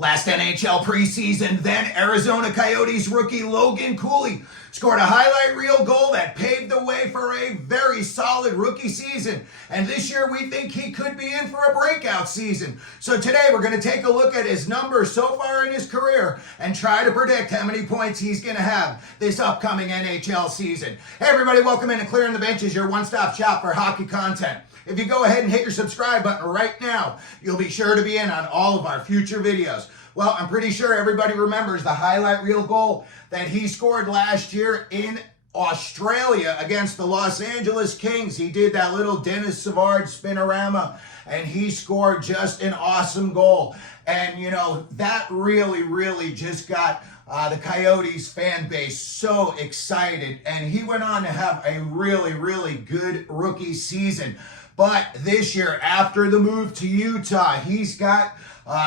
Last NHL preseason, then Arizona Coyotes rookie Logan Cooley scored a highlight reel goal that paved the way for a very solid rookie season. And this year we think he could be in for a breakout season. So today we're going to take a look at his numbers so far in his career and try to predict how many points he's going to have this upcoming NHL season. Hey everybody, welcome in, and Clearing the Bench is your one-stop shop for hockey content. If you go ahead and hit your subscribe button right now, you'll be sure to be in on all of our future videos. Well, I'm pretty sure everybody remembers the highlight reel goal that he scored last year in Australia against the Los Angeles Kings. He did that little Dennis Savard spinorama, and he scored just an awesome goal. And, you know, that really just got the Coyotes fan base so excited. And he went on to have a really good rookie season. But this year, after the move to Utah, he's got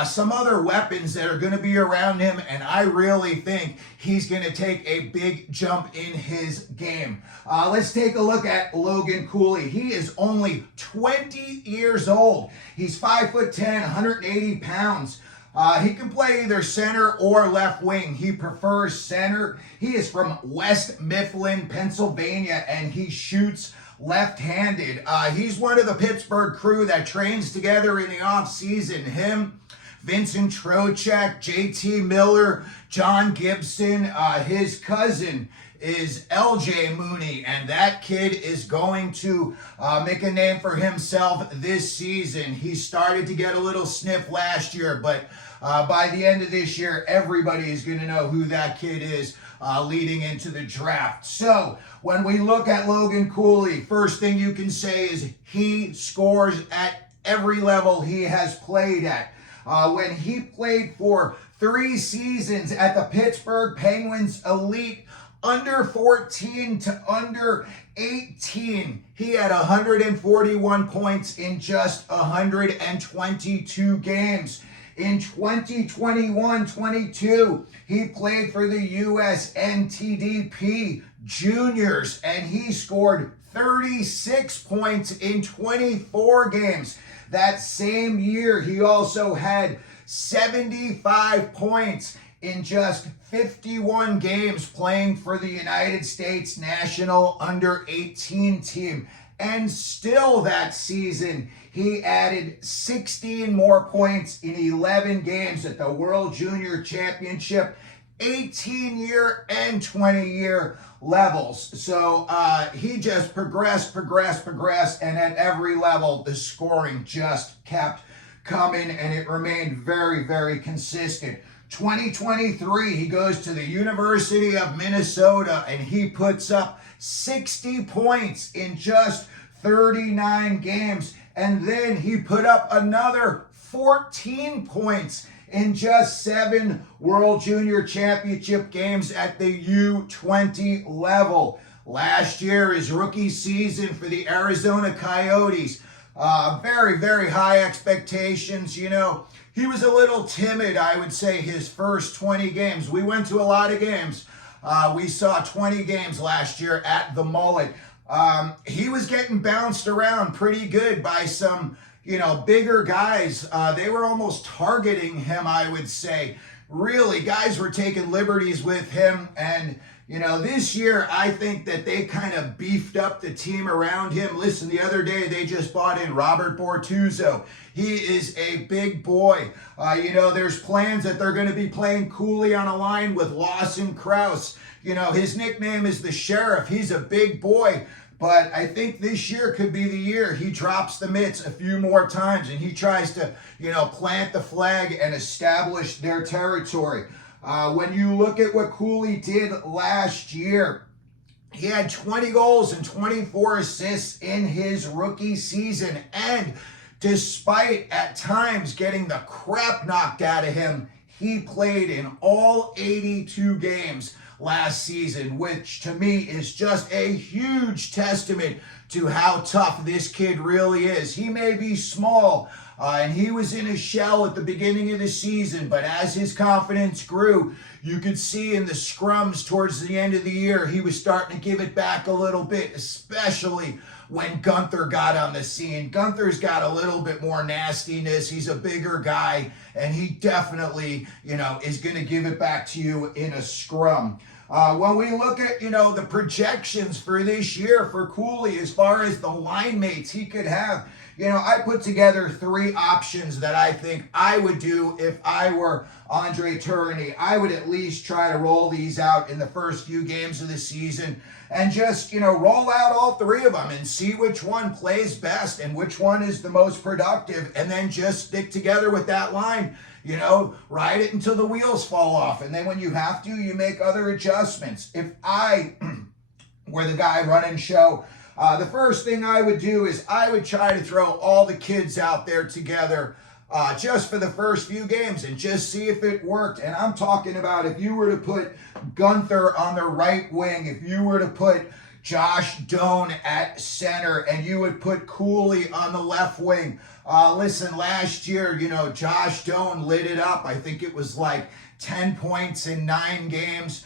some other weapons that are going to be around him, and I really think he's going to take a big jump in his game. Let's take a look at Logan Cooley. He is only 20 years old. He's 5'10", 180 pounds. He can play either center or left wing. He prefers center. He is from West Mifflin, Pennsylvania, and he shoots left-handed. He's one of the Pittsburgh crew that trains together in the off-season. Him, Vincent Trocheck, JT Miller, John Gibson. His cousin is LJ Mooney, and that kid is going to make a name for himself this season. He started to get a little sniff last year, but by the end of this year, everybody is going to know who that kid is leading into the draft. So when we look at Logan Cooley, first thing you can say is he scores at every level he has played at. When he played for 3 seasons at the Pittsburgh Penguins Elite, under 14 to under 18, he had 141 points in just 122 games. In 2021-22, he played for the USNTDP Juniors, and he scored 36 points in 24 games. That same year, he also had 75 points in just 51 games playing for the United States National Under-18 team. And still that season, he added 16 more points in 11 games at the World Junior Championship, 18-year and 20-year levels. So he just progressed, and at every level, the scoring just kept coming, and it remained very consistent. 2023, he goes to the University of Minnesota, and he puts up 60 points in just 39 games. And then he put up another 14 points in just 7 World Junior Championship games at the U20 level. Last year, his rookie season for the Arizona Coyotes, very high expectations. You know, he was a little timid, I would say, his first 20 games. We went to a lot of games. We saw 20 games last year at the Mullet. He was getting bounced around pretty good by some, you know, bigger guys. They were almost targeting him, I would say. Really, guys were taking liberties with him. And, you know, this year, I think that they kind of beefed up the team around him. Listen, the other day, they just bought in Robert Bortuzzo. He is a big boy. You know, there's plans that they're going to be playing Cooley on a line with Lawson Krause. You know, his nickname is the Sheriff. He's a big boy. But I think this year could be the year he drops the mitts a few more times and he tries to, you know, plant the flag and establish their territory. When you look at what Cooley did last year, he had 20 goals and 24 assists in his rookie season. And despite at times getting the crap knocked out of him, he played in all 82 games last season, which to me is just a huge testament to how tough this kid really is. He may be small, and he was in a shell at the beginning of the season, but as his confidence grew, you could see in the scrums towards the end of the year, he was starting to give it back a little bit, especially when Gunther got on the scene. Gunther's got a little bit more nastiness. He's a bigger guy, and he definitely, is going to give it back to you in a scrum. When we look at, the projections for this year for Cooley, as far as the line mates he could have, I put together 3 options that I think I would do if I were Andre Tourigny. I would at least try to roll these out in the first few games of the season and just, roll out all 3 of them and see which one plays best and which one is the most productive, and then just stick together with that line. Ride it until the wheels fall off. And then when you have to, you make other adjustments. If I were the guy running show, the first thing I would do is I would try to throw all the kids out there together just for the first few games and just see if it worked. And I'm talking about if you were to put Gunther on the right wing, if you were to put Josh Doan at center, and you would put Cooley on the left wing. Listen, last year, Josh Doan lit it up. I think it was like 10 points in 9 games.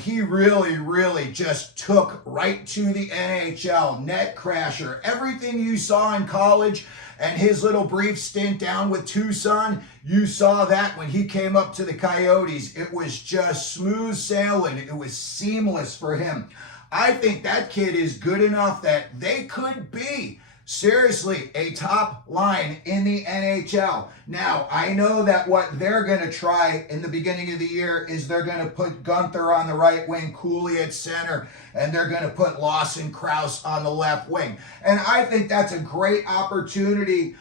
He really, really just took right to the NHL. Net crasher. Everything you saw in college and his little brief stint down with Tucson, you saw that when he came up to the Coyotes. It was just smooth sailing. It was seamless for him. I think that kid is good enough that they could be, seriously, a top line in the NHL. Now, I know that what they're going to try in the beginning of the year is they're going to put Gunther on the right wing, Cooley at center, and they're going to put Lawson Krause on the left wing. And I think that's a great opportunity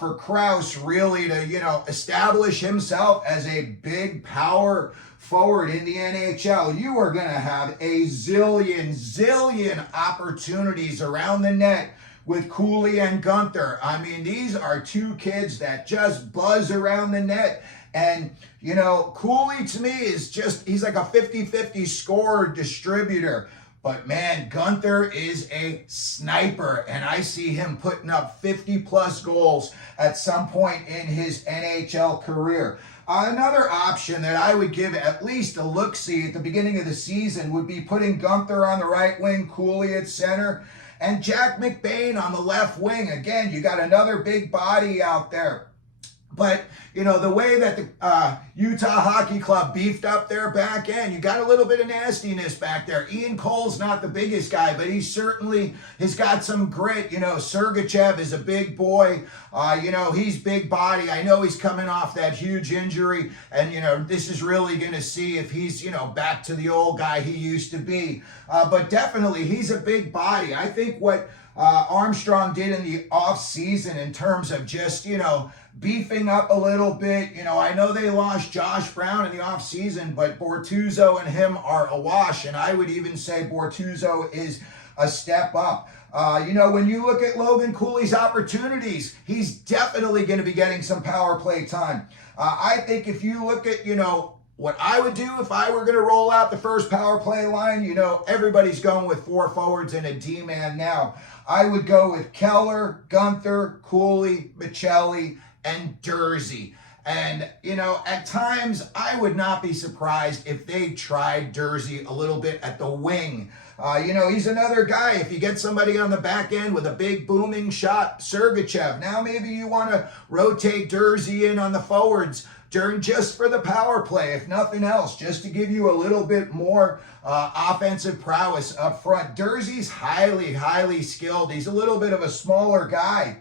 for Krause really to, establish himself as a big power forward in the NHL. You are going to have a zillion opportunities around the net with Cooley and Gunther. I mean, these are 2 kids that just buzz around the net. And, Cooley to me is he's like a 50-50 scorer distributor. But man, Gunther is a sniper, and I see him putting up 50+ goals at some point in his NHL career. Another option that I would give at least a look-see at the beginning of the season would be putting Gunther on the right wing, Cooley at center, and Jack McBain on the left wing. Again, you got another big body out there. But, the way that the Utah Hockey Club beefed up their back end, you got a little bit of nastiness back there. Ian Cole's not the biggest guy, but he certainly has got some grit. Sergachev is a big boy. He's big body. I know he's coming off that huge injury, and, this is really going to see if he's, back to the old guy he used to be. But definitely, he's a big body. I think what Armstrong did in the offseason in terms of just, beefing up a little bit. I know they lost Josh Brown in the offseason, but Bortuzzo and him are awash, and I would even say Bortuzzo is a step up. When you look at Logan Cooley's opportunities, he's definitely going to be getting some power play time. I think if you look at, what I would do if I were going to roll out the first power play line, everybody's going with 4 forwards and a D-man now. I would go with Keller, Gunther, Cooley, Michelli, and Durzi. And, at times, I would not be surprised if they tried Durzi a little bit at the wing. He's another guy. If you get somebody on the back end with a big booming shot, Sergachev. Now maybe you want to rotate Durzi in on the forwards just for the power play, if nothing else, just to give you a little bit more offensive prowess up front. Durzi's highly skilled. He's a little bit of a smaller guy.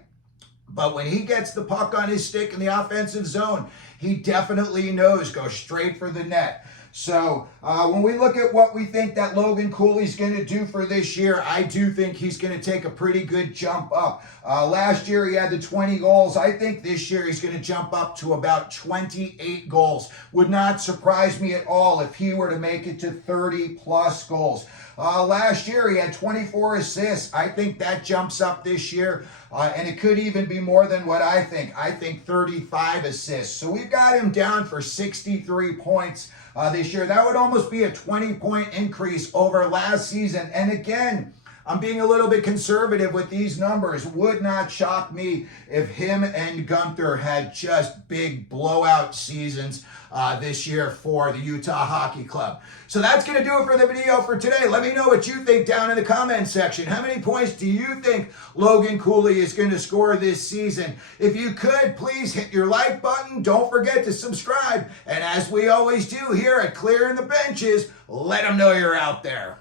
But when he gets the puck on his stick in the offensive zone, he definitely knows, go straight for the net. So when we look at what we think that Logan Cooley's going to do for this year, I do think he's going to take a pretty good jump up. Last year he had the 20 goals. I think this year he's going to jump up to about 28 goals. Would not surprise me at all if he were to make it to 30+ goals. Last year he had 24 assists. I think that jumps up this year, and it could even be more than what I think. I think 35 assists. So we've got him down for 63 points this year. That would almost be a 20-point increase over last season. And again, I'm being a little bit conservative with these numbers. Would not shock me if him and Gunther had just big blowout seasons this year for the Utah Hockey Club. So that's going to do it for the video for today. Let me know what you think down in the comment section. How many points do you think Logan Cooley is going to score this season? If you could, please hit your like button. Don't forget to subscribe. And as we always do here at Clearing the Benches, let them know you're out there.